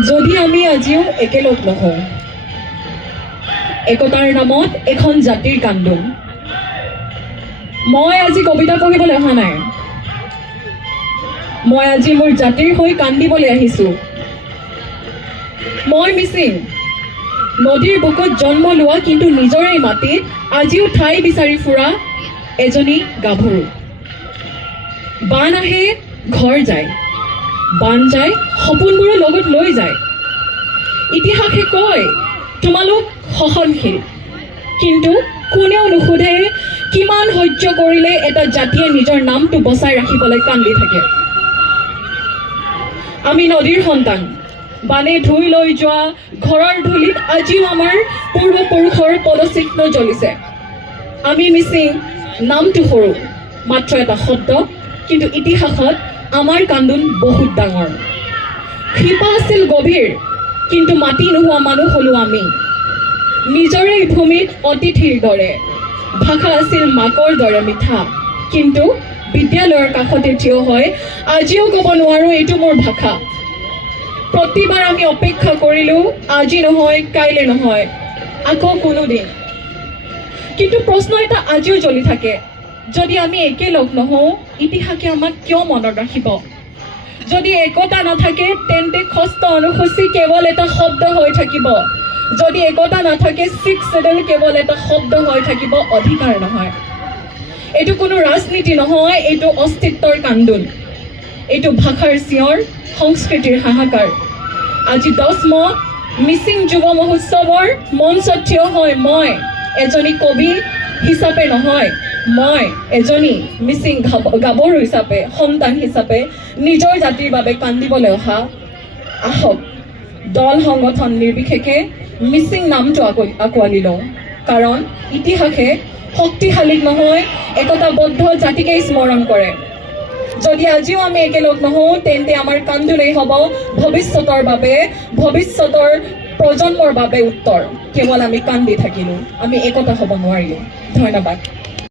যদি আমি আজিও একেলগ নহওঁ, একতাৰ নামত এখন জাতিৰ কান্দোন। মই আজি কবিতা পঢ়িবলৈ অহা নাই, মই আজি মোৰ জাতিৰ হৈ কান্দিবলৈ আহিছোঁ। মই মিচিং, নদীৰ বুকুত জন্ম লোৱা কিন্তু নিজৰে মাটিত আজিও ঠাই বিচাৰি ফুৰা এজনী গাভৰু। বান আহে ঘৰ যায়, বান যায় সপোনবোৰৰ লগত লৈ যায়। ইতিহাসে কয় তোমালোক সহনশীল, কিন্তু কোনেও নুসুধে কিমান সহ্য কৰিলে এটা জাতিয়ে নিজৰ নামটো বচাই ৰাখিবলৈ কান্দি থাকে। আমি নদীৰ সন্তান, বানে ধুই লৈ যোৱা ঘৰৰ ধূলিত আজিও আমাৰ পূৰ্বপুৰুষৰ পদচিহ্ন জ্বলিছে। আমি মিচিং, নামটো সৰু, মাত্ৰ এটা শব্দ, কিন্তু ইতিহাসত আমাৰ কান্দোন বহুত ডাঙৰ। শিপা আছিল গভীৰ, কিন্তু মাটি নোহোৱা মানুহ হ'লো আমি। নিজৰে ভূমিত অতিথিৰ দৰে, ভাষা আছিল মাকৰ দৰে মিঠা, কিন্তু বিদ্যালয়ৰ কাষতে থিয় হৈ আজিও ক'ব নোৱাৰো এইটো মোৰ ভাষা। প্ৰতিবাৰ আমি অপেক্ষা কৰিলোঁ, আজি নহয়, কাইলৈ নহয়, আকৌ কোনো দিন। কিন্তু প্ৰশ্ন এটা আজিও জ্বলি থাকে, যদি আমি একেলগ নহওঁ, ইতিহাসে আমাক কিয় মনত ৰাখিব? যদি একতা নাথাকে তেন্তে ষষ্ঠ অনুসূচী কেৱল এটা শব্দ হৈ থাকিব। যদি একতা নাথাকে 6 শিডিউল কেৱল এটা শব্দ হৈ থাকিব, অধিকাৰ নহয়। এইটো কোনো ৰাজনীতি নহয়, এইটো অস্তিত্বৰ কান্দোন, এইটো ভাষাৰ চিঞৰ, সংস্কৃতিৰ হাহাকাৰ। আজি 10ম মিচিং যুৱ মহোৎসৱৰ মঞ্চত থিয় হৈ মই এজনী কবি হিচাপে নহয়, মই এজনী মিচিং গাভৰু হিচাপে, সন্তান হিচাপে নিজৰ জাতিৰ বাবে কান্দিবলৈ অহা। আহক দল সংগঠন নিৰ্বিশেষে মিচিং নামটো আঁকোৱালি লওঁ, কাৰণ ইতিহাসে শক্তিশালীক নহয়, একতাবদ্ধ জাতিকেই স্মৰণ কৰে। যদি আজিও আমি একেলগ নহওঁ, তেন্তে আমাৰ কান্দোনেই হ'ব ভৱিষ্যতৰ বাবে, ভৱিষ্যতৰ প্ৰজন্মৰ বাবে উত্তৰ। কেৱল আমি কান্দি থাকিলোঁ, আমি একতা হ'ব নোৱাৰিলোঁ। ধন্যবাদ।